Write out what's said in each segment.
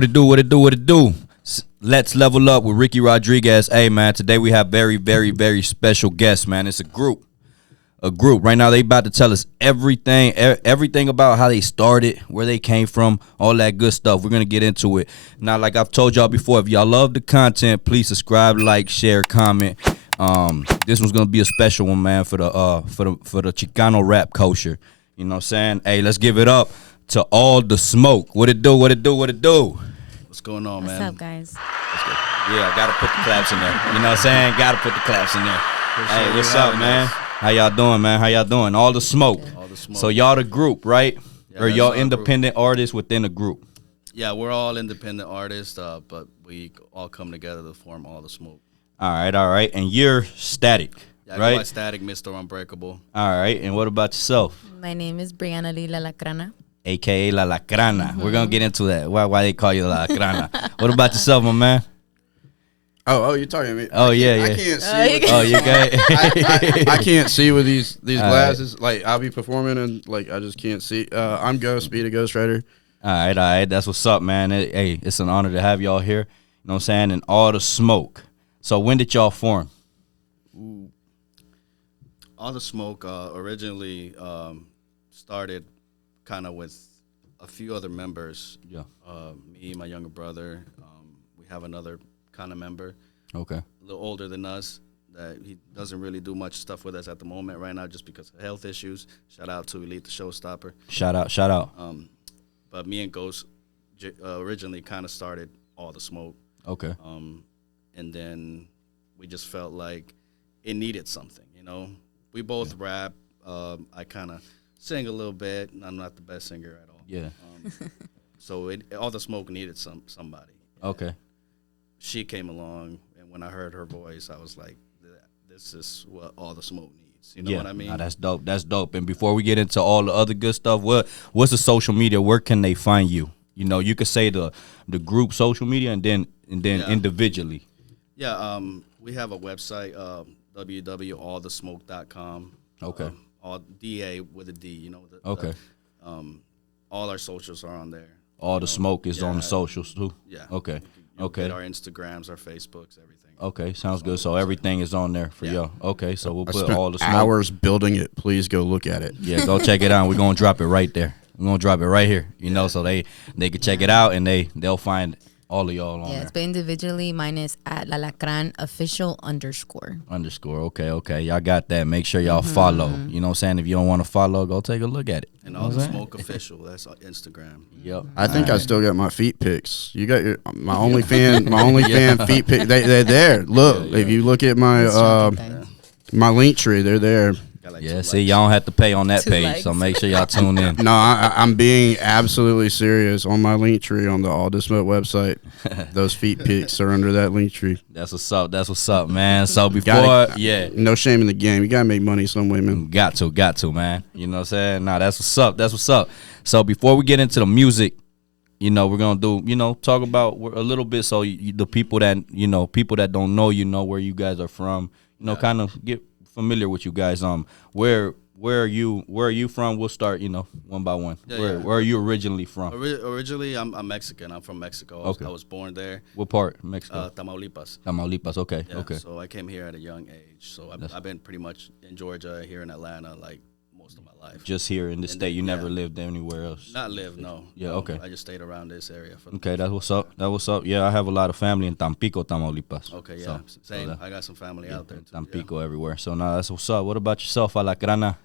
What it do, what it do, what it do? Let's level up with Ricky Rodriguez. Hey, man, today we have very, very, very special guests, man. It's a group. Right now, they about to tell us everything about how they started, where they came from, all that good stuff. We're going to get into it. Now, like I've told y'all before, if y'all love the content, please subscribe, like, share, comment. This one's going to be a special one, man, for the Chicano rap culture. You know what I'm saying? Hey, let's give it up to All the Smoke. What it do, what it do, what it do? What's going on, What's man? up, guys? Yeah, I got to put the claps in there. You know what I'm saying? Got to put the claps in there. Hey, what's up, man? How y'all doing, man? How y'all doing? All the Smoke. All the Smoke. So y'all the group, right? Yeah, or that's y'all our independent artists within a group? Yeah, we're all independent artists, but we all come together to form All the Smoke. All right. And you're Static, Yeah, I right? go by Static, Mr. Unbreakable. All right. And what about yourself? My name is Brianna Lee Lacrana. AKA La Lacrana. We're going to get into that. Why they call you La Lacrana. What about yourself, my man? Oh, you're talking to me. Oh, yeah. I can't see. Oh, you okay? I can't see with these glasses. Right. Like I'll be performing and like I just can't see. I'm Ghost, be the Ghost Rider. All right. That's what's up, man. Hey, it's an honor to have y'all here. You know what I'm saying? And All the Smoke. So when did y'all form? All the Smoke originally started kind of with a few other members. Yeah. Me, my younger brother. We have another kind of member. Okay. A little older than us. That he doesn't really do much stuff with us at the moment right now just because of health issues. Shout out to Elite the Showstopper. Shout out. But me and Ghost originally kind of started All the Smoke. Okay. And then we just felt like it needed something, you know. We both rap. I kind of sing a little bit. I'm not the best singer at all. Yeah. So All the Smoke needed somebody. Okay. She came along, and when I heard her voice, I was like, this is what All the Smoke needs. You know what I mean? Nah, that's dope. That's dope. And before we get into all the other good stuff, what's the social media? Where can they find you? You know, you could say the group social media and then individually. Yeah, we have a website, www.allthesmoke.com. Okay. All DA with a D, you know. Okay. All our socials are on there. All the Smoke is on the socials too? Yeah. Okay. You'll Okay. get our Instagrams, our Facebooks, everything. Okay, sounds good. So everything is on there for y'all. Okay, so we'll I put spent All the Smoke. hours building it. Please go look at it. Yeah, go check it out. We're gonna drop it right there. We're gonna drop it right here. You know, so they can check it out and they'll find all of y'all on Yes, there. but individually, mine is at La Lacran _. Okay. Y'all got that. Make sure y'all follow. You know what I'm saying? If you don't want to follow, go take a look at it. And All the Smoke Official, that's on Instagram. Yep. I think I still got my feet pics. You got my OnlyFan feet pics. They're there. Look, if you look at my my link tree, they're there. Got like Yeah, 2 see, likes. y'all don't have to pay on that 2 page, likes. so make sure y'all tune in. No, I'm being absolutely serious. On my link tree on the All the Smoke website, those feet pics are under that link tree. That's what's up. That's what's up, man. So before, Gotta- No shame in the game. You gotta make money some way, man. got to, man. You know what I'm saying? Nah, that's what's up. That's what's up. So before we get into the music, you know, we're gonna do, you know, talk about a little bit so the people that, you know, people that don't know, you know, where you guys are from, you know, kind of get familiar with you guys. Where are you from? We'll start, you know, one by one. Where are you originally from? Originally, I'm Mexican. I'm from Mexico. Okay. I was born there. What part? Mexico. Tamaulipas. Tamaulipas. Okay. Yeah, Okay. So I came here at a young age. So I've been pretty much in Georgia, here in Atlanta, like most of my life. Just here in the And state. then, You never yeah. lived anywhere else. Not live, no. Yeah, No, okay. I just stayed around this area. Okay, that's what's up. Yeah, I have a lot of family in Tampico, Tamaulipas. Okay, yeah. So, Same. that- I got some family out there, too. Tampico everywhere. So now that's what's up. What about yourself, Alacrana?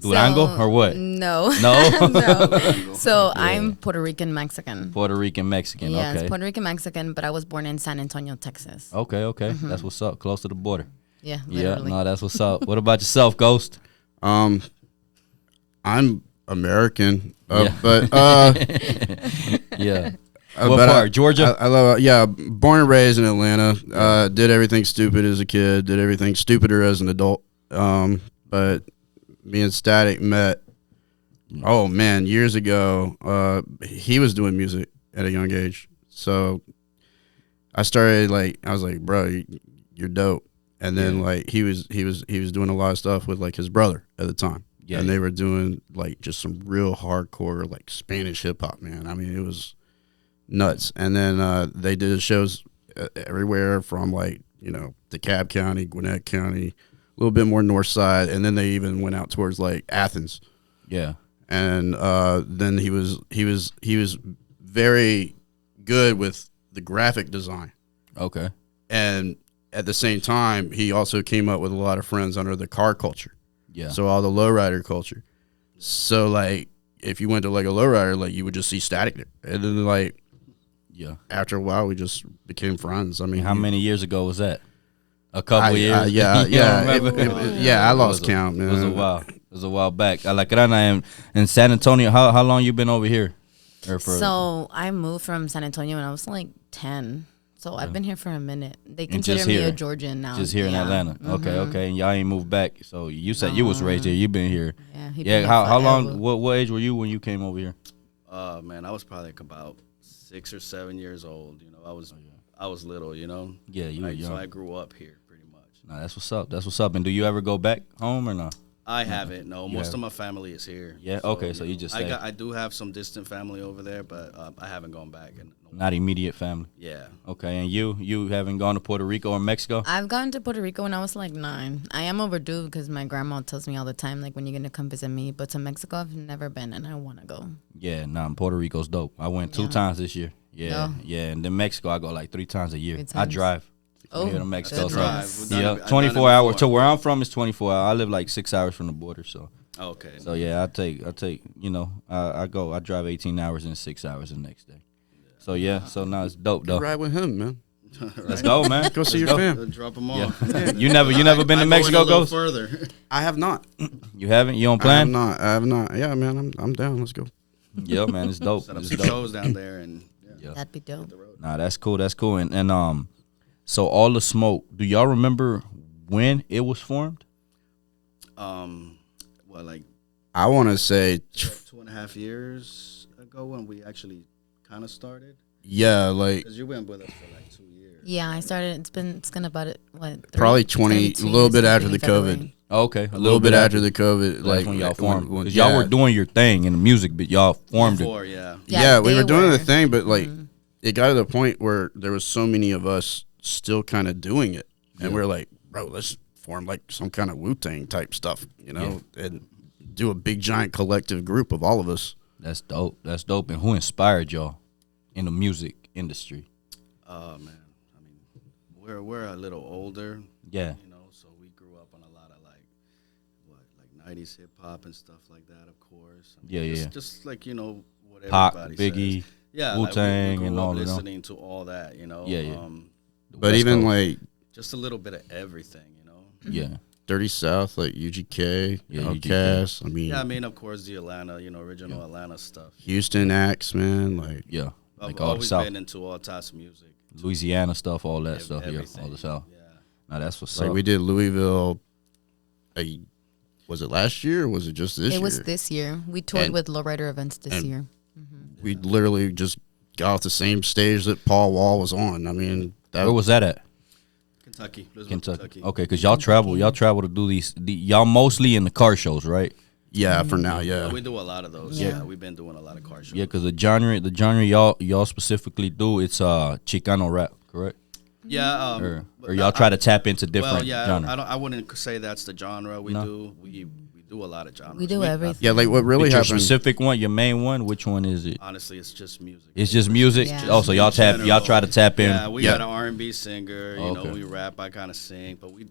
Durango or what? No. No? No. So I'm Puerto Rican Mexican. Puerto Rican Mexican. Yes, Okay. Puerto Rican Mexican, but I was born in San Antonio, Texas. Okay. That's what's up. Close to the border. Yeah, Yeah, literally. no, that's what's up. What about yourself, Ghost? I'm American, Yeah. but Yeah. What but part? Georgia? I love. Yeah, born and raised in Atlanta. Did everything stupid as a kid. Did everything stupider as an adult. But me and Static met. Oh man, years ago. He was doing music at a young age, so I started I was like, bro, you're dope. And then he was doing a lot of stuff with like his brother at the time. Yeah. And they were doing like just some real hardcore like Spanish hip hop, man. I mean, it was nuts. And then they did shows everywhere from like DeKalb County, Gwinnett County, a little bit more north side, and then they even went out towards like Athens. Yeah. And then he was very good with the graphic design. Okay. And at the same time, he also came up with a lot of friends under the car culture. Yeah. So all the lowrider culture. So like, if you went to like a lowrider, like you would just see Static there. And then like, yeah. After a while, we just became friends. I mean, How many years ago was that? A couple years. Yeah, You don't remember? I lost count, man. It was a while. It was a while back. I like Rana in San Antonio. How long you been over here? So I moved from San Antonio when I was like 10. So I've been here for a minute. They And consider just me here. a Georgian now. Just here in Atlanta. Okay. And y'all ain't moved back. So you said you was raised here. You been here. Yeah. He Yeah. been How here long? forever. What age were you when you came over here? Man, I was probably like about 6 or 7 years old. I was little. Yeah, you were young. So I grew up here pretty much. Nah, that's what's up. That's what's up. And do you ever go back home or not? I haven't. No, most have- of my family is here. Yeah, okay, so you just stay. I do have some distant family over there, but I haven't gone back. Not immediate family. Yeah. Okay, and you haven't gone to Puerto Rico or Mexico? I've gone to Puerto Rico when I was like 9. I am overdue because my grandma tells me all the time, like, when you're going to come visit me. But to Mexico, I've never been, and I want to go. Yeah, Puerto Rico's dope. I went 2 times this year. Yeah, Oh. yeah, and then Mexico, I go like 3 times a year. 3 I times. drive. Oh, Here to Mexico, good so drive. We've done yeah, it- I've done 24 it hours. before. To where I'm from is 24 hours. I live like 6 hours from the border, so Okay. so yeah, I take I drive 18 hours and 6 hours the next day. So yeah, so now it's dope though. ride with him, man. Let's go, man. Go see Let's your go. fam. Drop them Yeah. off. You never been to Mexico, I go in a little Ghost? further. I have not. You haven't? You don't I have plan? not. I have not. Yeah, man. I'm down. Let's go. Yeah, man, it's dope. Set up It's some dope. shows down there, and Yeah. That'd be dope. Nah, that's cool. That's cool. And so All the Smoke. Do y'all remember when it was formed? well, like I want to say, 2.5 years ago when we actually kind of started, yeah, like because you went with us for like 2 years. Yeah, I started. It's been about it. What? Probably It's gonna be 20, 2 a little years bit in after the February. COVID. Oh, okay, A little bit after the COVID, That's like when y'all when- formed. when- Because y'all were yeah. doing your thing in the music, but y'all formed it. Before, yeah. Yeah, we they were doing the were. thing, but like it got to the point where there was so many of us still kind of doing it, and we are like, bro, let's form like some kind of Wu-Tang type stuff, and do a big giant collective group of all of us. That's dope. That's dope. And who inspired y'all in the music industry? Oh man, I mean, we're a little older, Yeah. so we grew up on a lot of like 90s hip hop and stuff like that, of course. I mean, Yeah. Just like what Pac, everybody Biggie, says. Yeah, Wu-Tang, we grew and up all of them. listening to all that, Yeah. But West even Coast. like just a little bit of everything, Yeah. Dirty South, like UGK, Yeah, Outkast. I mean, Yeah, I mean, of course, the Atlanta, original Atlanta stuff. Houston acts, man. Like, Yeah. I've Like all the always South. been into all types of music. Louisiana stuff, all that stuff. Yeah. All Everything. the South. Yeah. Now that's what's like up. we did Louisville. Was it last year? Or was it just this year? It was this year. We toured And- with Lowrider Events this and- year. We literally just got off the same stage that Paul Wall was on. I mean, that Where was that at? Kentucky. Louisville, Kentucky. Okay, because y'all travel to do y'all mostly in the car shows, right? yeah, for now, yeah. We do a lot of those. Yeah. Yeah, we've been doing a lot of car shows. Yeah, because the genre y'all specifically do, it's Chicano rap, correct? Yeah. Or y'all try to tap into different Well, yeah, genres. I wouldn't say that's the genre we No? do. We do a lot of genres. We do everything. Yeah, like what really But your happened. specific one, your main one, which one is it? Honestly, it's just music. It's just music. Yeah. Oh, so y'all try to tap in. Yeah, we Yeah. got an R&B singer. Okay. We rap. I kind of sing, but we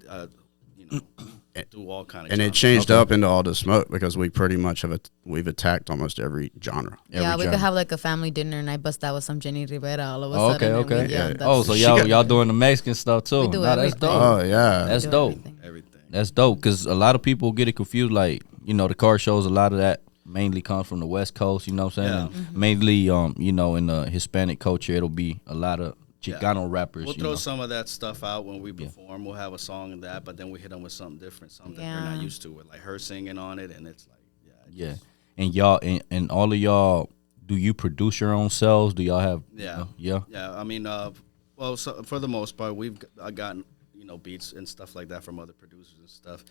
do all kind of. And it changed up into All the Smoke because we pretty much we've attacked almost every genre. Yeah, we genre. could have like a family dinner and I bust out with some Jenny Rivera all of a Oh, sudden. okay, and okay. yeah, that's- Oh, so She y'all got- doing the Mexican stuff too. We do Nah, that's everything. dope. Oh yeah, That's do dope. everything. everything. That's dope because a lot of people get it confused. Like, the car shows, a lot of that mainly comes from the West Coast, you know what I'm saying? Yeah. And Mm-hmm. mainly, in the Hispanic culture, it'll be a lot of Chicano rappers. We'll you throw know. some of that stuff out when we perform. We'll have a song in that, but then we hit them with something different, something that we're Yeah. not used to, with like her singing on it, and it's like, Yeah. And y'all, and all of y'all, do you produce your own selves? Do y'all have? Yeah. Yeah. Yeah, I mean, well, so for the most part, we've gotten beats and stuff like that from other producers and stuff,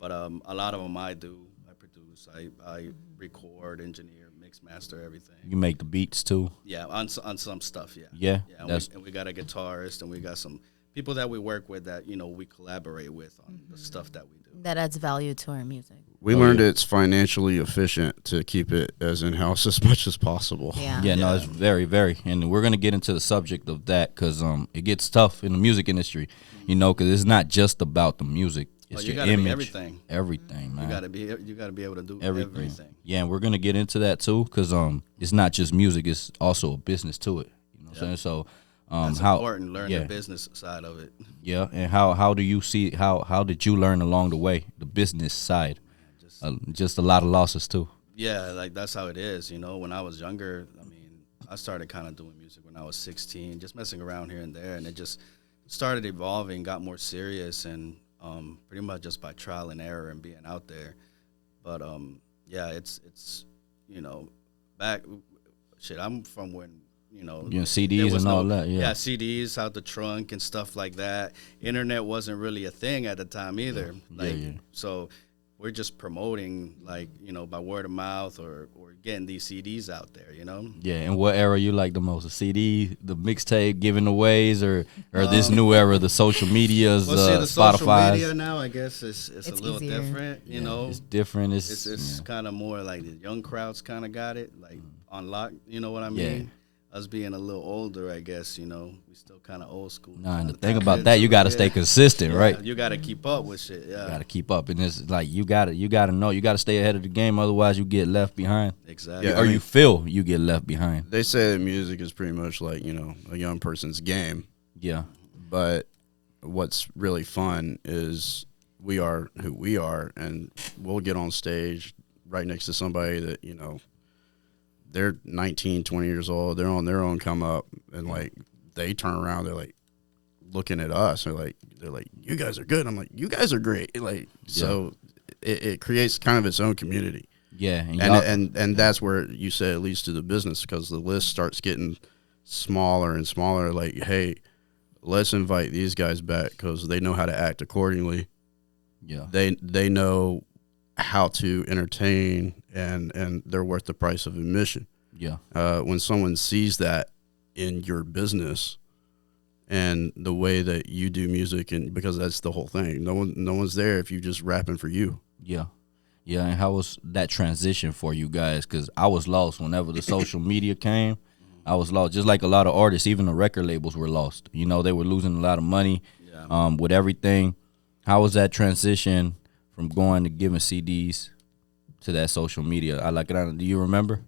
but a lot of them I produce, I record, engineer, mix mix, master everything. You make the beats too. Yeah, on some stuff. Yeah. Yeah, Yeah, and we got a guitarist, and we got some people that we work with that we collaborate with on the stuff that we do. That adds value to our music. We learned it's financially efficient to keep it as in-house as much as possible. Yeah, no, it's very, very, and we're gonna get into the subject of that because it gets tough in the music industry, because it's not just about the music. It's you your gotta image, be everything, man. You gotta be able to do everything. Yeah, and we're gonna get into that too because it's not just music; it's also a business to it. You know what I'm saying? So. That's important. Learn the business side of it. Yeah, and how do you see how did you learn along the way the business side? Just a lot of losses too. Yeah, like that's how it is. When I was younger, I mean, I started kind of doing music when I was 16, just messing around here and there, and it just started evolving, got more serious, and pretty much just by trial and error and being out there. But it's back. Shit, I'm from when. CDs and all that. Yeah, CDs out the trunk and stuff like that. Internet wasn't really a thing at the time either. So we're just promoting by word of mouth or getting these CDs out there. Yeah, and what era you like the most? The CD, the mixtape, giving aways, or this new era, the social medias, the Spotify. Social media now, I guess it's a little easier. different. It's different. It's kind of more like the young crowds kind of got it on lock. You know what I mean? Yeah. Us being a little older, I guess, we still kind of old school. Nah, and the thing about that, you got to stay consistent, right? You got to keep up with shit. Yeah, you got to keep up, and it's like you got to know, you got to stay ahead of the game, otherwise you get left behind. Exactly. Yeah, you feel you get left behind. They say that music is pretty much like a young person's game. Yeah, but what's really fun is we are who we are, and we'll get on stage right next to somebody that they're 19, 20 years old. They're on their own come up, and they turn around. They're looking at us. They're like, you guys are good. I'm like, you guys are great. So it creates kind of its own community. Yeah, and that's where you say it leads to the business because the list starts getting smaller and smaller. Like, hey, let's invite these guys back because they know how to act accordingly. Yeah, they know how to entertain and they're worth the price of admission. Yeah. When someone sees that in your business and the way that you do music, and because that's the whole thing, no one's there if you just rapping for you. Yeah. Yeah, and how was that transition for you guys? Because I was lost whenever the social media came. I was lost, just like a lot of artists. Even the record labels were lost. They were losing a lot of money with everything. How was that transition from going to giving CDs to that social media? Do you remember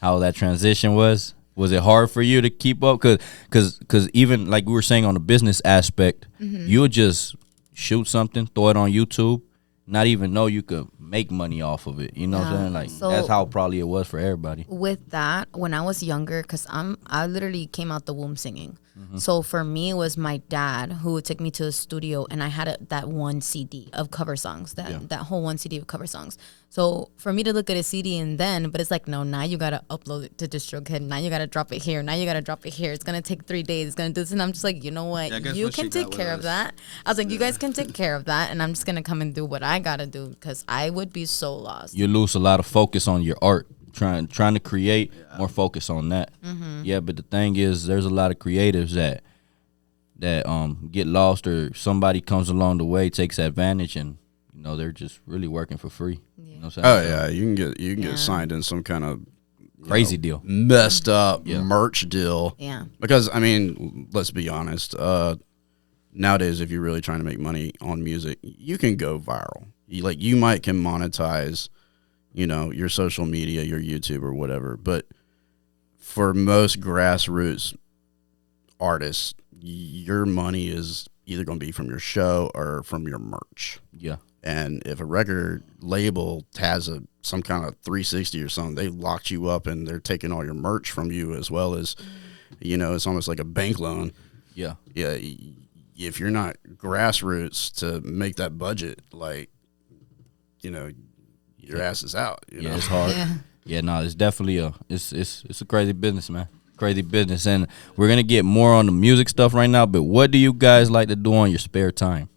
how that transition was? Was it hard for you to keep up? Cause even like we were saying on the business aspect, you would just shoot something, throw it on YouTube, not even know you could make money off of it. You know what I'm saying? So that's how probably it was for everybody. With that, when I was younger, because I literally came out the womb singing. So for me, it was my dad who would take me to the studio, and I had that one CD of cover songs, that whole one CD of cover songs. So for me to look at a CD but it's like, no, now you got to upload it to DistroKid. Now you got to drop it here. Now you got to drop it here. It's going to take 3 days. It's going to do this. And I'm just like, you know what? You can take care of that. I was like, you guys can take care of that. And I'm just going to come and do what I got to do because I would be so lost. You lose a lot of focus on your art. Trying to create more focus on that. Yeah, but the thing is, there's a lot of creatives that get lost, or somebody comes along the way, takes advantage, and they're just really working for free. You know what I'm saying? Oh yeah, you can get signed in some kind of crazy deal, messed up merch deal. Yeah. Because I mean, let's be honest. Nowadays, if you're really trying to make money on music, you can go viral. You can monetize your social media, your YouTube or whatever. But for most grassroots artists, your money is either going to be from your show or from your merch. Yeah. And if a record label has some kind of 360 or something, they locked you up and they're taking all your merch from you as well as, it's almost like a bank loan. Yeah. Yeah. If you're not grassroots to make that budget, your ass is out. Yeah, it's hard. Yeah, no, it's definitely it's a crazy business, man. Crazy business, and we're gonna get more on the music stuff right now. But what do you guys like to do on your spare time?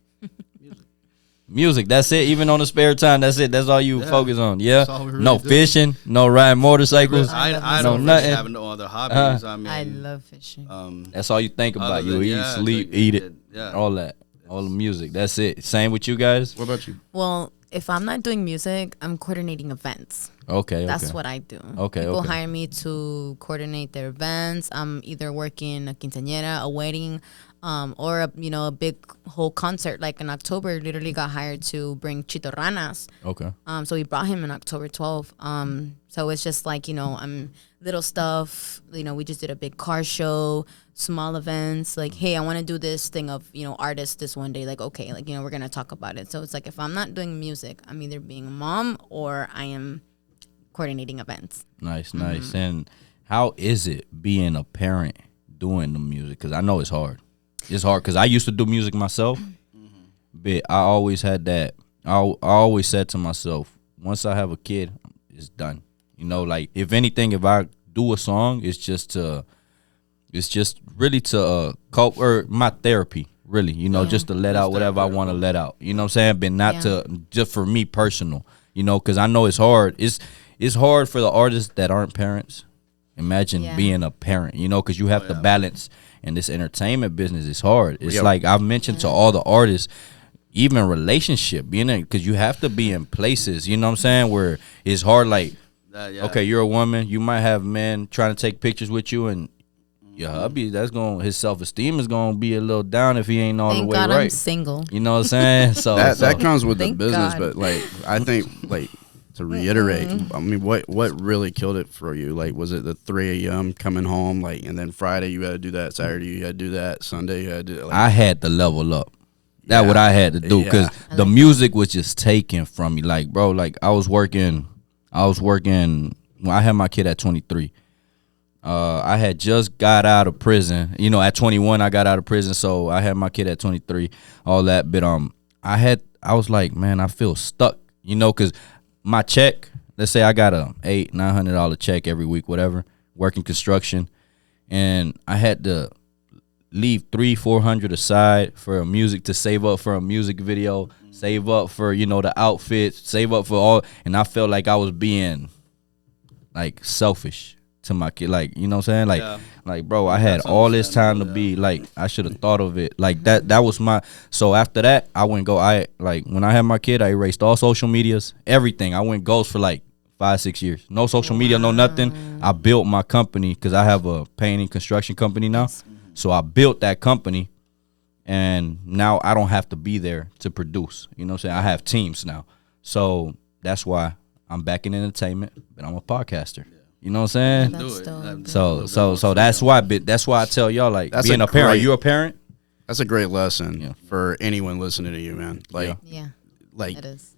Music. That's it. Even on the spare time, that's it. That's all you focus on. Yeah. all we really No do. fishing. No riding motorcycles. I No don't really nothing. have no other hobbies. I mean, I love fishing. That's all you think about. other You than- eat, yeah, sleep, doing eat it. Yeah. All that. All the music. That's it. Same with you guys. What about you? Well, if I'm not doing music, I'm coordinating events. Okay. That's what I do. Okay, People okay. hire me to coordinate their events. I'm either working a quinceañera, a wedding, or a big whole concert. Like in October, literally got hired to bring Chitorranas. Okay. So we brought him in October 12th. So it's just like, little stuff. We just did a big car show, small events. Like, hey, I want to do this thing of, artists this one day. Like, okay, like, we're going to talk about it. So it's like if I'm not doing music, I'm either being a mom or I am coordinating events. Nice. And how is it being a parent doing the music? Because I know it's hard. It's hard because I used to do music myself, but I always had that. I always said to myself, once I have a kid, it's done. Like if anything, if I do a song, it's just really to cope or my therapy, really. Just to let out whatever I want to let out. You know what I'm saying? But not to just for me personal. Because I know it's hard. It's hard for the artists that aren't parents. Imagine being a parent. Because you have to balance. And this entertainment business is hard. It's like I've mentioned to all the artists, even relationship, because you have to be in places, you know what I'm saying, where it's hard. Like, okay, you're a woman, you might have men trying to take pictures with you, and your hubby, his self-esteem is gonna be a little down if he ain't all Thank the way God right. I'm single. You know what I'm saying? So That comes with the Thank business, God. but like I think like to reiterate, I mean, what really killed it for you? Like, was it the 3 a.m. coming home, like, and then Friday you had to do that, Saturday you had to do that, Sunday you had to do that? Like, I had to level up. That's what I had to do because the music was just taken from me. Like, bro, like I was working when I had my kid at 23. I had just got out of prison. At 21 I got out of prison, so I had my kid at 23, all that. But I was like, man, I feel stuck, because my check, let's say I got a $800-900 check every week, whatever, working construction, and I had to leave $300-400 aside for music to save up for a music video, save up for the outfit, save up for all, and I felt like I was being like selfish to my kid, like, you know what I'm saying, like bro, I had all this time to be like, I should have thought of it like that was my. So after that I went when I had my kid, I erased all social medias, everything. I went ghost for like 5-6 years, no social media, no nothing. I built my company because I have a painting construction company now. So I built that company, and now I don't have to be there to produce. You know what I'm saying? I have teams now. So that's why I'm back in entertainment, but I'm a podcaster. You know what I'm saying? That's dope. So that's why I tell y'all, like, That's being a a parent. Are great- you a parent? that's a great lesson for anyone listening to you, man. Like, Yeah, like it is.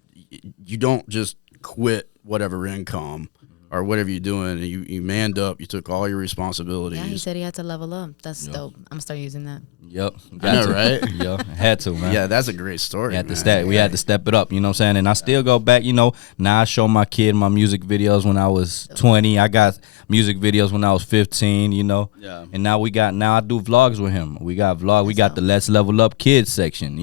you don't just quit whatever income or whatever you're doing. You manned up. You took all your responsibilities. Yeah, he said he had to level up. That's dope. I'm gonna start using that. Yep. I know, right? Yeah, had to, man. Yeah, that's a great story. We had to man. we had to step it up, you know what I'm saying? And I still go back, now I show my kid my music videos when I was 20. I got music videos when I was 15, Yeah. And now I do vlogs with him. We got we got the Let's Level Up Kids section,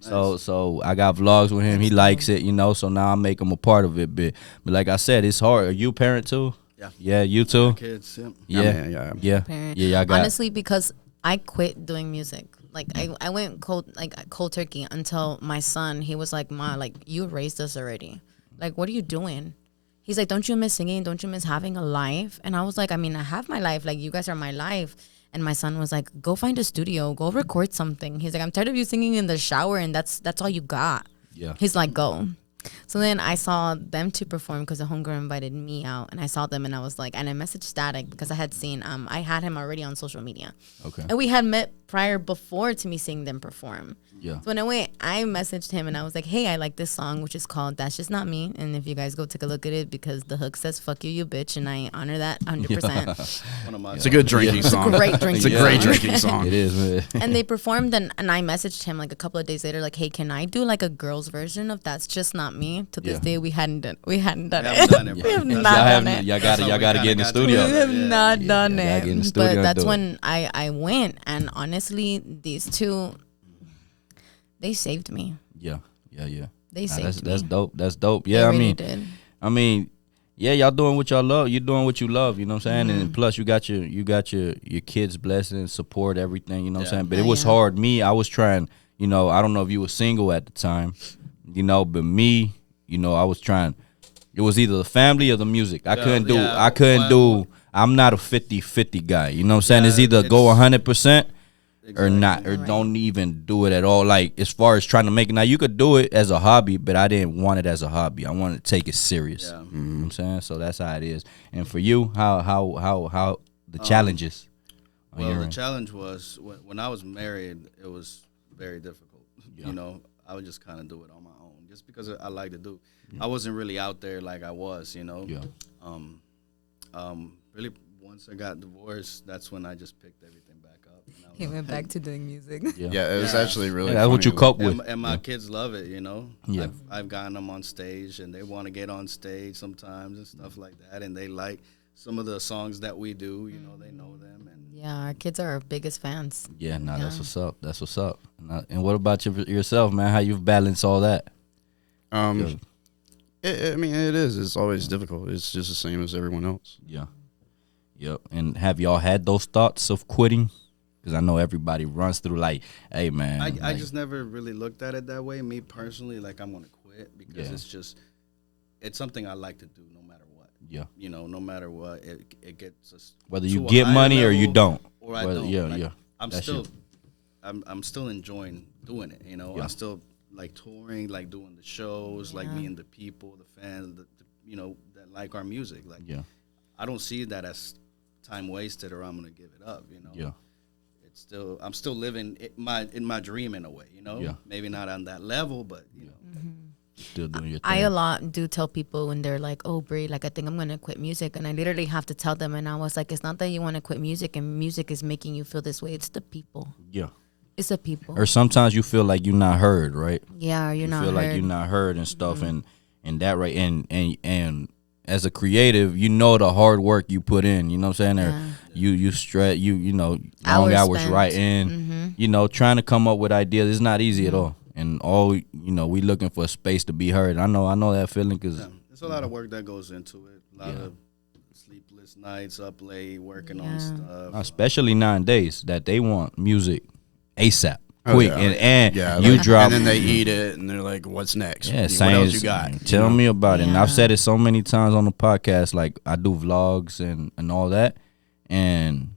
so I got vlogs with him. He likes it, so now I make him a part of it. But like I said, it's hard. Are you a parent too? Yeah. Yeah, you too? Kids. Yeah. Yeah. Parent. I got Honestly, because I quit doing music. Like I went cold turkey until my son, he was like, Ma, like, you raised us already. Like, what are you doing? He's like, don't you miss singing? Don't you miss having a life? And I was like, I mean, I have my life. Like, you guys are my life. And my son was like, go find a studio. Go record something. He's like, I'm tired of you singing in the shower, and that's all you got. Yeah. He's like, go. So then I saw them to perform because the homegirl invited me out, and I saw them, and I was like, and I messaged Static because I had seen, I had him already on social media. Okay. And we had met before to me seeing them perform. Yeah. So when I went, I messaged him and I was like, hey, I like this song, which is called That's Just Not Me. And if you guys go take a look at it, because the hook says, fuck you, you bitch. And I honor that 100%. One of my It's a good drinking song. Great drinking It's a song. great drinking song. It is, man. And they performed, and I messaged him like a couple of days later, like, hey, can I do like a girl's version of That's Just Not Me? To this day, we hadn't done We it. haven't done it, We bro. have That's- not done Y'all it. y'all gotta get in the got to studio. We have not done y'all gotta get in the it. studio But and that's do it. when I went, and honestly, these two, they saved me. Yeah. Yeah. They Nah, saved that's me. dope. That's dope. They Yeah, really did. I mean, yeah, y'all doing what y'all love. You're doing what you love. You know what I'm saying? And plus, you got your kids' blessing, support, everything. You know what I'm saying? But it was hard. Me, I was trying. You know, I don't know if you were single at the time. You know, but me, you know, I was trying. It was either the family or the music. I couldn't do. I couldn't do. I'm not a 50-50 guy. You know what I'm saying? It's either go 100%. Or not, or don't even do it at all. Like as far as trying to make it, now you could do it as a hobby, but I didn't want it as a hobby. I wanted to take it serious. Yeah. You know what I'm saying? So that's how it is. And for you, how the challenges? Well, the challenge was when I was married, it was very difficult. Yeah. You know, I would just kind of do it on my own, just because I like to do. I wasn't really out there like I was, you know. Yeah. Really, once I got divorced, that's when I just picked everything back up. And I was He went back to doing music. Yeah, it was actually really. That's what you cope with. and my kids love it, you know. Yeah. I've gotten them on stage, and they want to get on stage sometimes and stuff like that, and they like some of the songs that we do. You know, they know them, and Yeah, our kids are our biggest fans. Yeah, nah, that's what's up. That's what's up. And what about yourself, man? How you've balanced all that? I mean, it is. It's always difficult. It's just the same as everyone else. Yeah. Yep. And have y'all had those thoughts of quitting? Because I know everybody runs through like, hey, man. I just never really looked at it that way. Me personally, like I'm gonna quit because it's something I like to do no matter what. Yeah. You know, no matter what, it gets us. Whether you to a get higher money or level, you don't. or I Whether, don't. Yeah, Like, yeah. I'm That's still, you. I'm still enjoying doing it. You know, Yeah. I still like touring, like doing the shows, like meeting the people, the fans, the you know, that like our music. Like, Yeah. I don't see that as time wasted or I'm gonna give it up. You know. Yeah. It's still, I'm still living in my dream in a way. You know. Yeah. Maybe not on that level, but you know. Still doing your thing. I a lot do tell people when they're like, oh, Brie, like I think I'm gonna quit music, and I literally have to tell them, and I was like, it's not that you want to quit music and music is making you feel this way. It's the people. Yeah. It's the people. Or sometimes you feel like you're not heard, right? Yeah, you're you not feel heard. like you're not heard and stuff, and that right, and as a creative, you know the hard work you put in. You know what I'm saying? Or you stress, you know, long hours spent. writing. You know, trying to come up with ideas. It's not easy at all. And all you know, we looking for a space to be heard. I know that feeling because There's a lot of work that goes into it. A lot of sleepless nights, up late, working on stuff. especially nowadays that they want music ASAP. Quick Yeah, you like, drop, and then they eat it, and they're like, "What's next? yeah, What same else as- you got? Tell me about it. And I've Yeah. said it so many times on the podcast. Like I do vlogs and all that, and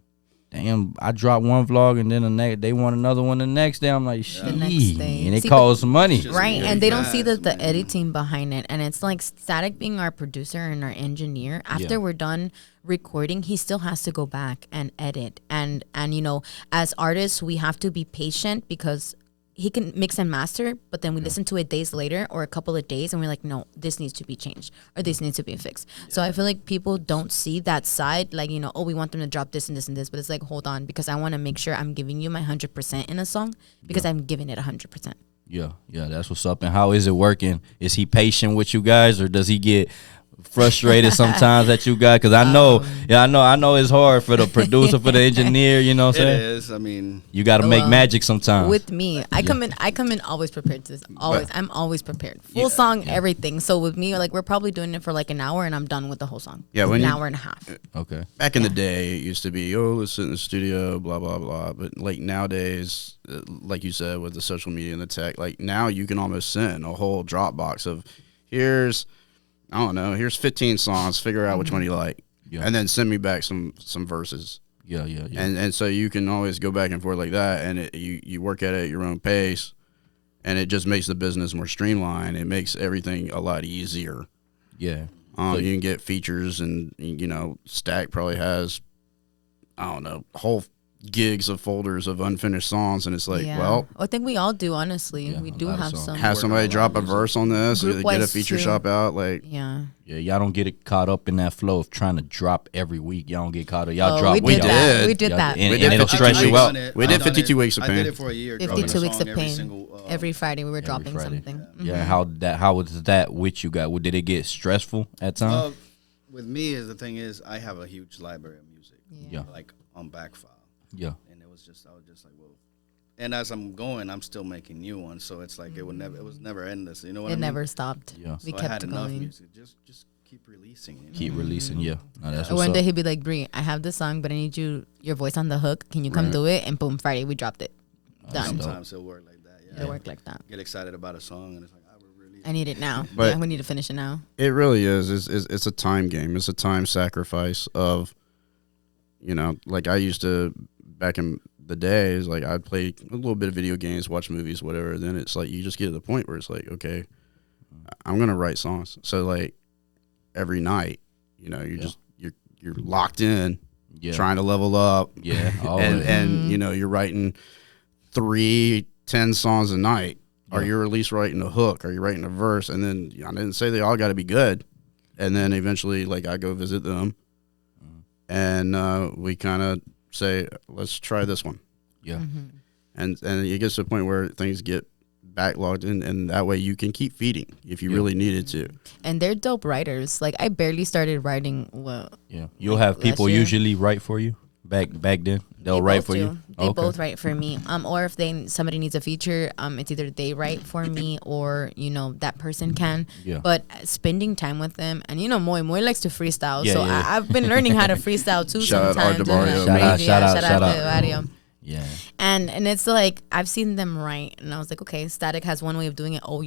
damn, I drop one vlog and then the next they want another one the next day. I'm like, shit, The next day. and it See, costs money. just Right, really and they don't see fast, the man. editing behind it, and it's like Static being our producer and our engineer. After we're done recording, he still has to go back and edit, and you know, as artists, we have to be patient because he can mix and master, but then we listen to it days later or a couple of days, and we're like, no, this needs to be changed or this needs to be fixed. So I feel like people don't see that side, like, you know, oh, we want them to drop this and this and this, but it's like, hold on, because I want to make sure I'm giving you my 100% in a song because I'm giving it 100%. Yeah, that's what's up. And how is it working? Is he patient with you guys, or does he get frustrated sometimes at you guys? Because I know, I know it's hard for the producer, for the engineer. You know what I'm It saying? is. I mean, You got to make magic sometimes. With me, I come in always prepared to this. I'm always prepared. Full song, everything. So with me, like we're probably doing it for like an hour, and I'm done with the whole song. Yeah, when an you- hour and a half. Okay. Back in the day, it used to be, oh, let's sit in the studio, blah, blah, blah. But, like, nowadays, like you said, with the social media and the tech, like, now you can almost send a whole Dropbox of, here's 15 songs, figure out which one you like. Yeah. And then send me back some verses. Yeah. And so you can always go back and forth like that, and you work at it at your own pace, and it just makes the business more streamlined. It makes everything a lot easier. Yeah. You can get features, and you know, Stack probably has, I don't know, whole gigs of folders of unfinished songs, and it's like, well, I think we all do. Honestly, Yeah, we a do lot of have songs. some. have somebody drop a verse on this, get a Group-wise, feature too. shop out, like. Yeah. Yeah, y'all don't get it caught up in that flow of trying to drop every week. Y'all don't get caught up. Y'all drop. We did y'all- that. We did y'all- that. And, We and did it'll 52 stress you weeks. out. We did 52 weeks of I pain. did it for a year. dropping 52 a weeks song of every pain. single, Every Friday we were dropping Friday. something. Yeah, how was that with you guys? Did it get stressful at times? With me, is the thing is, I have a huge library of music. Yeah. Like on back file. Yeah. And it was just, I was just like, well, and as I'm going, I'm still making new ones. So it's like it was never endless. You know what I It mean? never stopped. Yeah. We So I had kept enough going. music. Just keep releasing. You know? Keep releasing. Yeah. No, that's Or what's one up. day he'd be like, Bree, I have this song, but I need your voice on the hook. Can you come Right. do it? And boom, Friday we dropped it. That's Done. dope. Sometimes it'll work like that. Yeah. It'll work like that. Get excited about a song and it's like I would release. I need it now. But- yeah, we need to finish it now. It really is. It's a time game. It's a time sacrifice of, like I used to back in the days, like I'd play a little bit of video games, watch movies, whatever. Then it's like you just get to the point where it's like, okay, I'm gonna write songs. So like every night, you're locked in, Yeah. trying to level up, Yeah. Always. and you're writing 3-10 songs a night. Are Yeah. you at least writing a hook? Are you writing a verse? And then I didn't say they all got to be good. And then eventually, like I go visit them, and we kind of say, let's try this one. Yeah. Mhm. And it gets to a point where things get backlogged, and that way you can keep feeding if you really needed to. And they're dope writers. Like I barely started writing. Well, Yeah. You'll Like have people last year. usually write for you back then. They'll they write both for do. you. They Okay. both write for me. Or if somebody needs a feature, it's either they write for me or that person can. Yeah. But spending time with them, and Moy likes to freestyle, Yeah, so yeah. I've been learning how to freestyle too. Shout out sometimes. Art DeBarrio. Crazy. Shout Yeah, out, shout out. to Barrio. Yeah. And it's like I've seen them write, and I was like, okay, Static has one way of doing it. Oh, I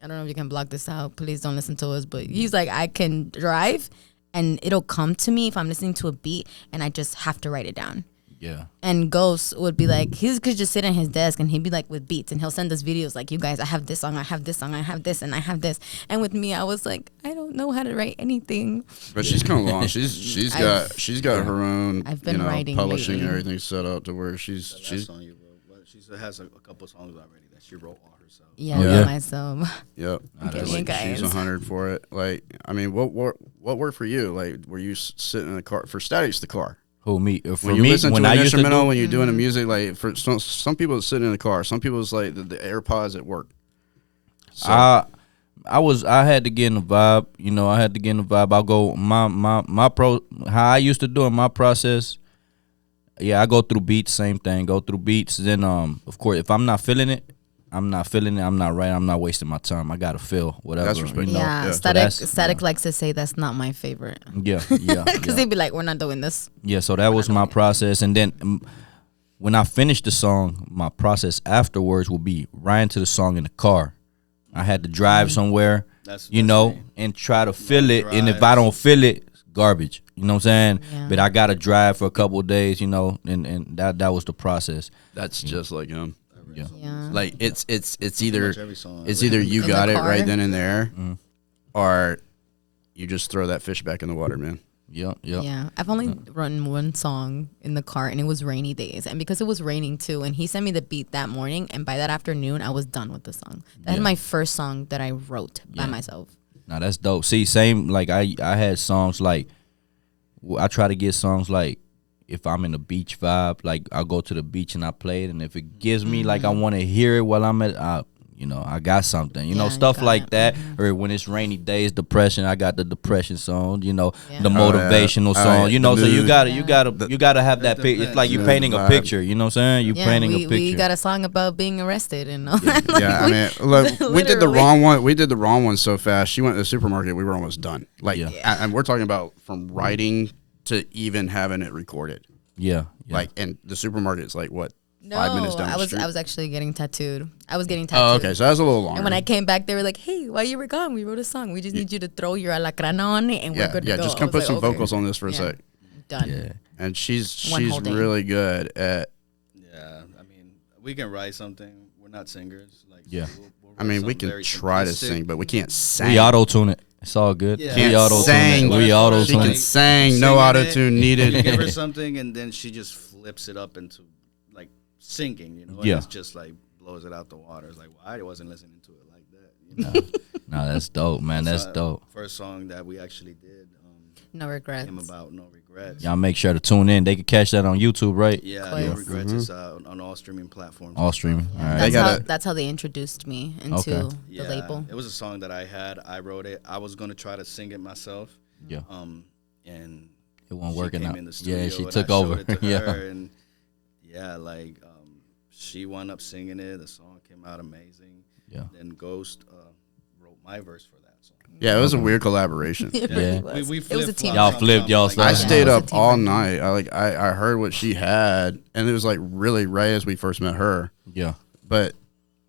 don't know if you can block this out. Please don't listen to us. But he's like, I can drive, and it'll come to me if I'm listening to a beat, and I just have to write it down. Yeah. And Ghost would be like, he could just sit in his desk and he'd be like with beats, and he'll send us videos like, you guys, I have this song, I have this song, I have this, and I have this. And with me, I was like, I don't know how to write anything. But she's come along. She's got her own I've been writing publishing lately. and everything set up to where she's That song you wrote, but she has a couple songs already that she wrote all herself. Yeah, Oh, yeah. yeah. myself. yep. Okay, Like, you guys. she's 100 for it. Like, I mean, what worked for you? Like, were you sitting in the car for Static's the car? Who me? For When you me, listen when to I an used to instrumental, do, when you're doing the music, like for some people it's sitting in the car. Some people it's like the AirPods at work. So, I had to get in the vibe. I had to get in the vibe. I'll go how I used to do it, my process. Yeah, I go through beats, same thing. Go through beats. Then of course, if I'm not feeling it, I'm not feeling it. I'm not right. I'm not wasting my time. I gotta feel whatever. That's respectable. Yeah, Yeah. Static, that's- Static likes to say that's not my favorite. Yeah, Because yeah. they'd be like, we're not doing this. Yeah, so that was my process. And then when I finish the song, my process afterwards will be writing to the song in the car. I had to drive somewhere, That's you that's know, me. and try to feel it. And if I drives. don't feel it, it's garbage. You know what I'm saying? Yeah. But I got to drive for a couple of days, and that was the process. that's just like him. Yeah. Yeah. Like it's Pretty either much every song. it's either you In the got it car? right then and there, Mhm. or you just throw that fish back in the water, man. Yep. Yeah, I've only written one song in the car, and it was rainy days. And because it was raining too, and he sent me the beat that morning, and by that afternoon, I was done with the song. That's Yeah. my first song that I wrote by Yeah. myself. Now that's dope. See, same like I had songs like I try to get songs like if I'm in a beach vibe, like I'll go to the beach and I play it, and if it gives me like I want to hear it while I'm at, I got something, Yeah, you stuff got like it. that. Or when it's rainy days, depression, I got the depression song, Yeah. the motivational Oh, song, yeah, so the you mood. gotta have that It picture. It's depends. like you The painting a vibe. picture, you know what I'm saying? You Yeah, painting we a picture. got a song about being arrested, and Yeah, I mean, look, we did the Literally. wrong one. We did the wrong one so fast. She went to the supermarket. We were almost done. Like, Yeah. and we're talking about from writing to even having it recorded. yeah. Like, and the supermarket's like what? no, 5 minutes down I the was street? I was actually getting tattooed. I was getting tattooed. Oh, okay, so that's a little longer. And when I came back, they were like, "Hey, while you were gone, we wrote a song. We just need you to throw your alacrana on it, and we're yeah, good to yeah, go." just I come was put like, some "Okay." vocals on this for a Yeah. sec. Done. Yeah. And she's One whole day. really good at. Yeah, I mean, we can write something. We're not singers. Like, Yeah. we'll I write mean, we something can very try to simplistic. sing, but we can't sing. We auto tune it. It's all good. Yeah. We Can't auto tune sing. it. We auto She tune can it. sing, no Singing auto it, tune You needed. give her something, and then she just flips it up into like singing. And Yeah. it's just like blows it out the water. It's like, well, I wasn't listening to it like that. No, that's dope, man. That's dope. First song that we actually did No regrets. came about No Regrets. Y'all make sure to tune in. They can catch that on YouTube, right? Yeah, Of No course. Regrets is on all streaming platforms. All streaming. All right. They That's how they introduced me into Okay. the label. It was a song that I had. I wrote it. I was gonna try to sing it myself. Yeah. And It wasn't she working came out. in the studio Yeah, she and took I showed over. it to Yeah. her, and yeah, like she wound up singing it. The song came out amazing. Yeah. Then Ghost wrote my verse for that song. Yeah, it was a weird collaboration. It Yeah. really was. We It was a flip-flop team. Y'all sometimes, flipped y'all stuff. I Yeah. stayed it was a up team all effort. night. I heard what she had, and it was like really right as we first met her. Yeah. But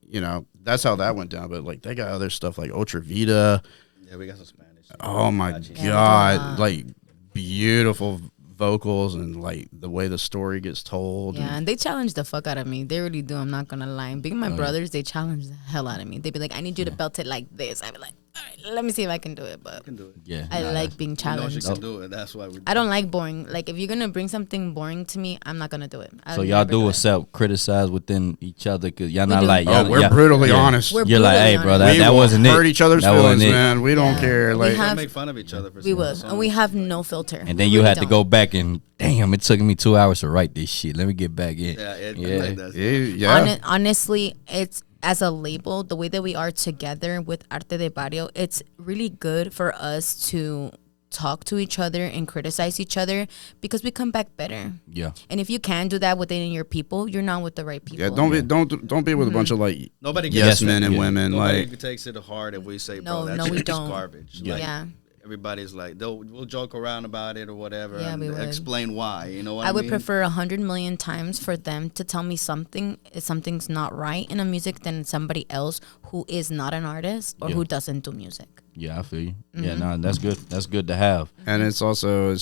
you know, that's how that went down. But like they got other stuff like Ultra Vita. Yeah, we got some Spanish. Oh my Gotcha. Yeah, we do a God, lot. like beautiful vocals and like the way the story gets told. Yeah, and they challenge the fuck out of me. They really do. I'm not gonna lie. Being my brothers, they challenge the hell out of me. They'd be like, "I need you to belt it like this." I'd be like, "All right, let me see if I can do it." But You can do it. Yeah. I Nah, like being You know she challenged. can do it. That's why we. I don't like boring. Like if you're gonna bring something boring to me, I'm not gonna do it. So I'll y'all never do it. accept criticize within each other because y'all We not do. like Oh, y'all, we're y'all- brutally yeah. honest. We're You're like, brutally hey, bro, honest. that We will wasn't it. hurt each other's That wasn't feelings, it. man. We don't Yeah. care. We Like We have- make fun of each other for We singing will, the and we songs. have no filter. And then We you really had to don't. go back and damn, it took me 2 hours to write this shit. Let me get back in. Yeah, Yeah. like that. yeah, Honestly, it's as a label, the way that we are together with Arte de Barrio, it's really good for us to talk to each other and criticize each other because we come back better. Yeah. And if you can do that within your people, you're not with the right people. yeah. Don't be with a bunch of like Nobody yes gets men and Yeah. women. Nobody Like takes it hard if we say, No, bro, that no, shit we is don't. garbage. Yeah. Like, Yeah. everybody's like, we'll joke around about it or whatever Yeah, and we would. explain why. You know what I I would mean? prefer 100 million times for them to tell me something if something's not right in a music than somebody else who is not an artist or Yeah. who doesn't do music. Yeah, I feel you. Yeah, nah, that's good. That's good to have. and it's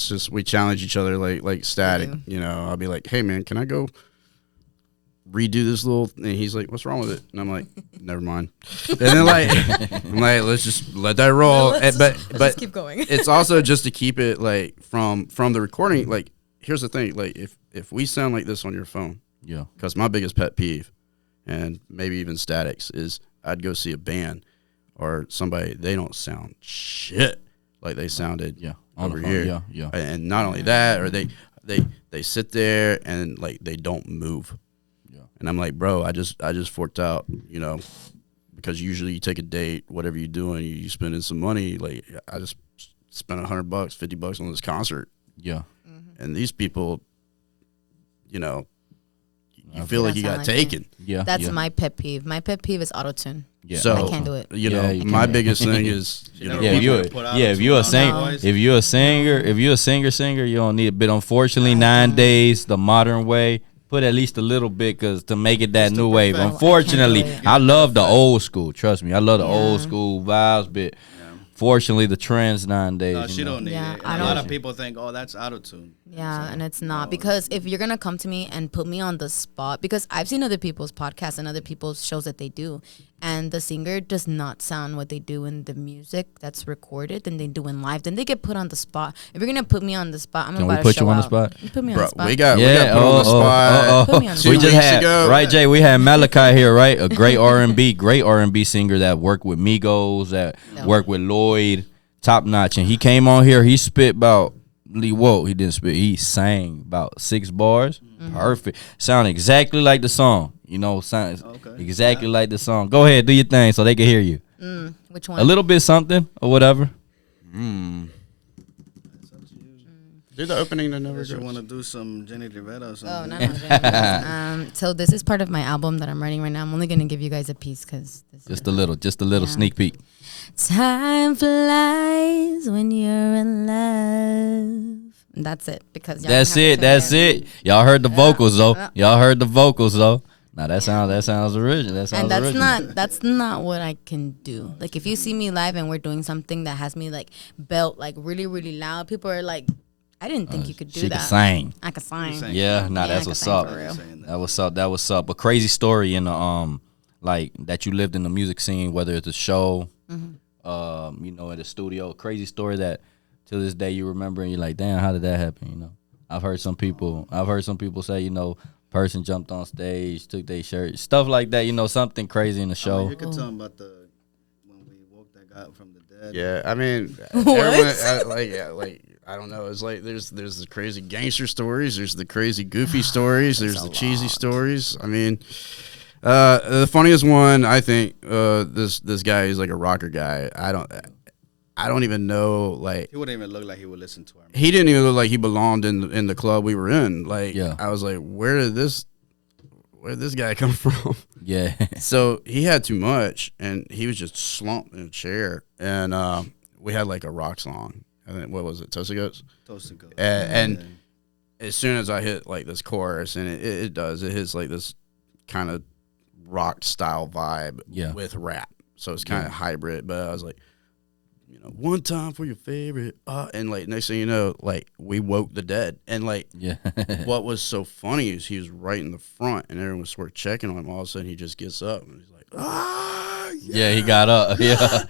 just we challenge each other like static. do. You know, I'll be like, hey man, can I go redo this little? And he's like, what's wrong with it? And I'm like, never mind. And then like I'm like, let's just let that roll. But keep going. it's also just to keep it like from the recording. Like, here's the thing: like if we sound like this on your phone, Yeah. because my biggest pet peeve, and maybe even Statics, is I'd go see a band or somebody, they don't sound shit like they sounded Yeah. over the phone. here. Yeah. Yeah. And not only that, or they sit there and like they don't move. Yeah. And I'm like, bro, I just forked out, you know, because usually you take a date, whatever you're doing, you spending some money. Like I just spent $100, $50 on this concert, Yeah. and these people, you know, you Okay. feel like They you don't got sound like taken. Yeah. That's yeah. my pet peeve. My pet peeve is autotune. Yeah. So I can't do it. You Yeah, know, you my can't. biggest thing is, you know, never Yeah, if want you to put out if a you're a tune singer, on voice. if you're a singer, if you're a singer, you don't need a bit. Unfortunately, 9 days, the modern way, put at least a little bit, cause to make it that Just new to wave. perfect. Unfortunately, I can't do I love the old school. Trust me, I love the old Yeah. school vibes, but fortunately, the trends 9 days. No, you she know. don't need Yeah, it. I And a lot don't- of people think, oh, that's auto tune. Yeah, and it's not because if you're gonna come to me and put me on the spot, because I've seen other people's podcasts and other people's shows that they do, and the singer does not sound what they do in the music that's recorded than they do in live. Then they get put on the spot. If you're gonna put me on the spot, I'm Can about we to put show you on the out. spot? You put me on bro, the spot. we got put on the spot. Put me on the 2 We spot. just weeks had ago. right, Jay. We had Malachi here, right? A great R&B singer that worked with Migos, that worked with Lloyd, top notch. And he came on here. He spit about he didn't spit. He sang about 6 bars. Perfect. Sound exactly like the song. You know, sound Okay. exactly like the song. Go ahead, do your thing so they can hear you. Which one? A little bit something or whatever. Do the opening that never Unless you goes. want to do some Jenny Rivera or Oh, something. no. So this is part of my album that I'm writing right now. I'm only gonna give you guys a piece because Just a little sneak peek. time flies when you're in love. And that's it because y'all That's have to it. tune That's in. it. Y'all heard the vocals though. Yeah. Y'all heard the vocals though. Now that sounds original. That sounds And original. that's not what I can do. Like if you see me live and we're doing something that has me like belt like really really loud, people are like, I didn't think you could do she that. can sing. I could sing. sing. Yeah, nah, Yeah, I that's can what's sing up. for real. That was up. A crazy story in the like that you lived in the music scene, whether it's a show, you know, at a studio. Crazy story that to this day you remember and you're like, damn, how did that happen? You know, I've heard some people say, you know, person jumped on stage, took their shirt, stuff like that. You know, something crazy in the I show. mean, you could tell them about when we woke that guy up from the dead. Yeah, I mean, everyone, I don't know. It's like there's the crazy gangster stories, there's the crazy goofy stories, there's the cheesy stories. I mean, the funniest one I think this guy is like a rocker guy. I don't even know, like, He wouldn't even look like he would listen to our music. he didn't even look like he belonged in the club we were in. Like, Yeah. I was like, where did this where'd this guy come from? Yeah. So he had too much, and he was just slumped in a chair. And we had like a rock song. I think, what was it, Toasted Goats? Toasted Goats. And as soon as I hit like this chorus, and it hits like this kind of rock style vibe with rap. So it's kind of hybrid, but I was like, one time for your favorite. And like next thing you know, like we woke the dead. And like what was so funny is he was right in the front and everyone was sort of checking on him. All of a sudden he just gets up and he's like, yeah, he got up. Yeah.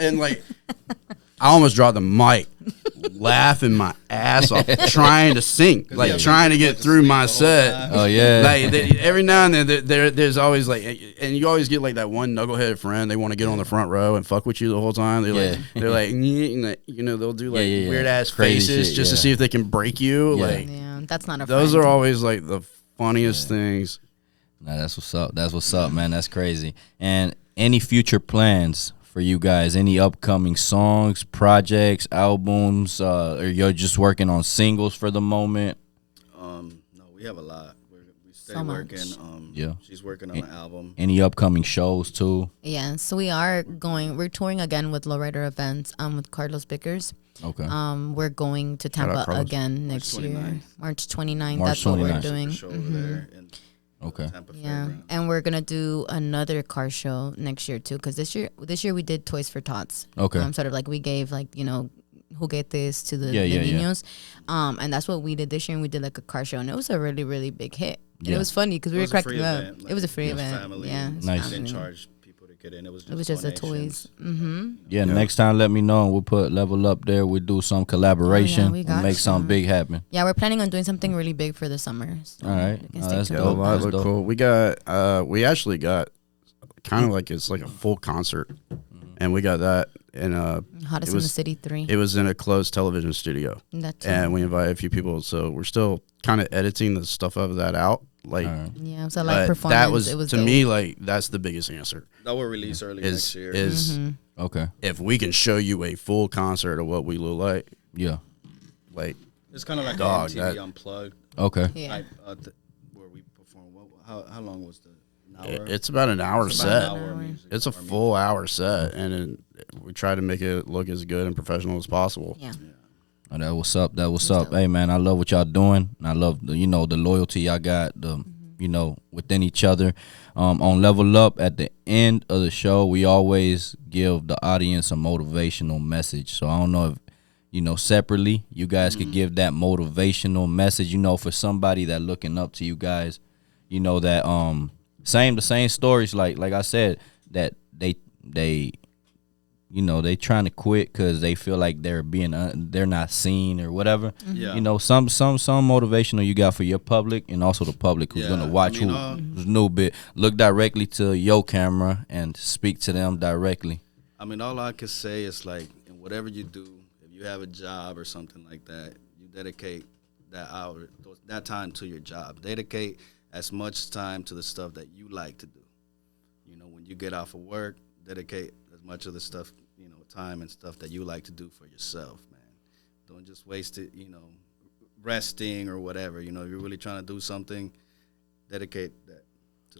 and like I almost dropped the mic, laughing my ass off, trying to sing, like trying to get through my set. Oh yeah. Like every now and then, there's always like, and you always get like that one knuckleheaded friend. They want to get on the front row and fuck with you the whole time. They're like, they'll do like weird ass faces shit, just to see if they can break you. Yeah. Like, that's not a. those friend. are always like the funniest things. Nah, that's what's up. That's what's up, man. That's crazy. And any future plans for you guys? Any upcoming songs, projects, albums, or you're just working on singles for the moment? No, we have a lot. We stay So much. working. She's working on an album. Any upcoming shows too? Yeah, so we're touring again with Lowrider Events, with Carlos Bickers. Okay. We're going to Shout out Tampa Carlos. again next year. 29th. March 29th. March That's what we're 29th. doing. Show over there in Okay. Tampa Yeah, Fairgrounds. and we're gonna do another car show next year too. Cause this year we did Toys for Tots. Okay. Sort of like we gave juguetes to the Yeah. niños. And that's what we did this year. And we did like a car show, and it was a really really big hit. And Yeah. it was funny because we It were was a cracking free up. event, It was a free it was event. family. Yeah, it was Nice. Didn't family. charge people to get in. It was It was just the toys. donations. Yeah, next time let me know and we'll put Level Up there. We'll do some collaboration we and got make something you. big happen. Yeah, we're planning on doing something really big for the summer. So All right. you can Oh, stay that's tuned. Yeah, a dope. lot That's look dope. cool. We actually got kind of like it's like a full concert, and we got that in Hottest it in the was- City 3. it was in a closed television studio, That's and we invited a few people. So we're still kind of editing the stuff of that out. Like, All right. yeah, it was a live but performance. that was it was to dope. me like that's the biggest answer That will release early next year. is Okay. if we can show you a full concert of what we look Yeah. like It's kind of like Dog, MTV that- Unplugged. Okay. Yeah. Type, where we perform. How long was the hour? it's about an hour It's set. about an hour of music It's a or music. full hour set, and then we try to make it look as good and professional as possible. Yeah. Oh, that what's up. That what's up. Hey man, I love what y'all doing. And I love the the loyalty y'all got within each other. On Level Up at the end of the show, we always give the audience a motivational message. So I don't know if separately you guys could give that motivational message. For somebody that looking up to you guys. That the same stories like I said that they they trying to quit because they feel like they're they're not seen or whatever. Yeah. Some motivational you got for your public and also the public who's Yeah, gonna watch I mean, who's new bit. Look directly to your camera and speak to them directly. I mean, all I can say is like, in whatever you do, if you have a job or something like that, you dedicate that time to your job. Dedicate as much time to the stuff that you like to do. When you get off of work, dedicate as much of the stuff, time and stuff that you like to do for yourself, man. Don't just waste it, resting or whatever. You're really trying to do something, dedicate that.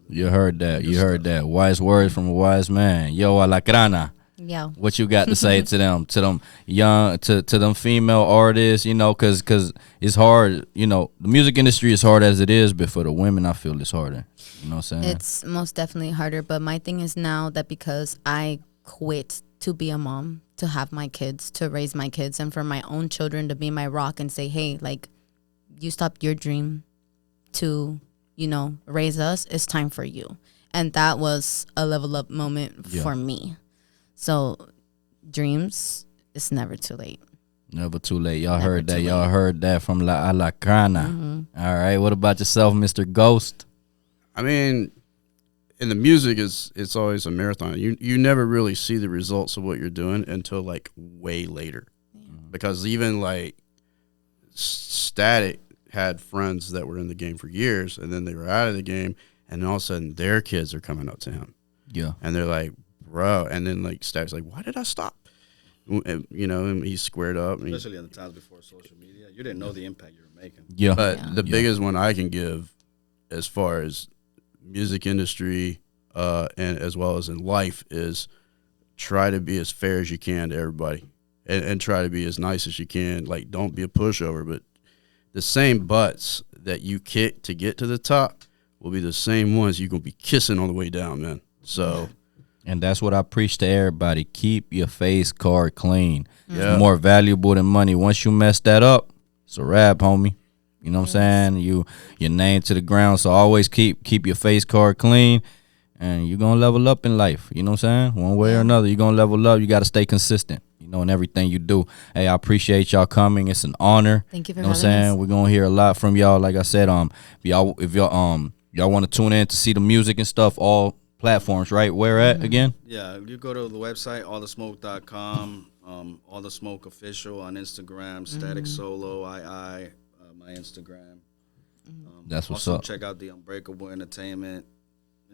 You heard that. You Good heard stuff. that. Wise words from a wise man. Yo, alacrana. Yeah. What you got to say to them young, to them female artists, because it's hard, the music industry is hard as it is, but for the women, I feel it's harder. You know what I'm saying? It's most definitely harder, but my thing is now that because I quit to be a mom, to have my kids, to raise my kids, and for my own children to be my rock and say, hey, like, you stopped your dream to, raise us, it's time for you. And that was a level up moment for me. So dreams, it's never too late. Never too late. Y'all Never heard that. too Y'all late. heard that from La Alacrana. All right. What about yourself, Mr. Ghost? I mean, in the music, it's always a marathon. You never really see the results of what you're doing until like way later, because even like Static had friends that were in the game for years, and then they were out of the game, and all of a sudden their kids are coming up to him, Yeah. and they're like, bro, and then like Static's like, why did I stop? And he's squared up, and Especially in the times before social media, you didn't know the impact you were making. Yeah. but Yeah. the Yeah. biggest one I can give as far as music industry and as well as in life is try to be as fair as you can to everybody and try to be as nice as you can. Like, don't be a pushover, but the same butts that you kick to get to the top will be the same ones you're going to be kissing on the way down, man. So, and that's what I preach to everybody. Keep your face card clean. Yeah. It's more valuable than money. Once you mess that up, it's a wrap, homie. You know what I'm saying? Your name to the ground. So always keep your face card clean, and you're going to level up in life. You know what I'm saying? One way or another, you're going to level up. You got to stay consistent, you know, in everything you do. Hey, I appreciate y'all coming. It's an honor. Thank you for You know what I'm having saying? us. We're going to hear a lot from y'all. Like I said, if y'all want to tune in to see the music and stuff, all platforms, right? Where at again? Yeah, you go to the website, allthesmoke.com, All The Smoke Official on Instagram, Static Solo, my Instagram. That's what's also up. check out the Unbreakable Entertainment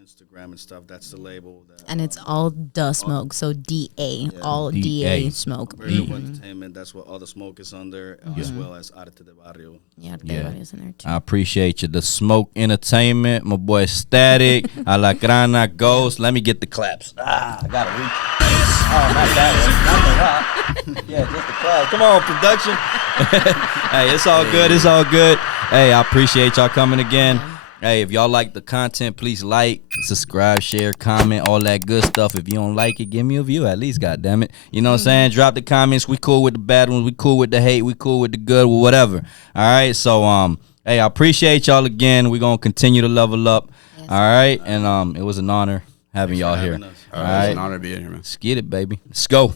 Instagram and stuff. That's the label. And it's all the smoke, so DA, all DA smoke. Unbreakable Entertainment, that's what All The Smoke is under, as well as Arte de Barrio. Yeah, everybody's in there too. I appreciate you. The Smoke Entertainment, my boy Static, A La Grana Ghost. Let me get the claps. I gotta reach. Oh, not that one. Not the rock. Yeah, just the claps. Come on, production. Hey, it's all good. It's all good. Hey, I appreciate y'all coming again. Hey, if y'all like the content, please like, subscribe, share, comment, all that good stuff. If you don't like it, give me a view at least, goddammit. You know what I'm saying? Drop the comments. We cool with the bad ones. We cool with the hate. We cool with the good, whatever. All right? So, hey, I appreciate y'all again. We're going to continue to level up. Yes. All right? And it was an honor having y'all here. Us. All right, it's an honor to be in here, man. Let's get it, baby. Let's go.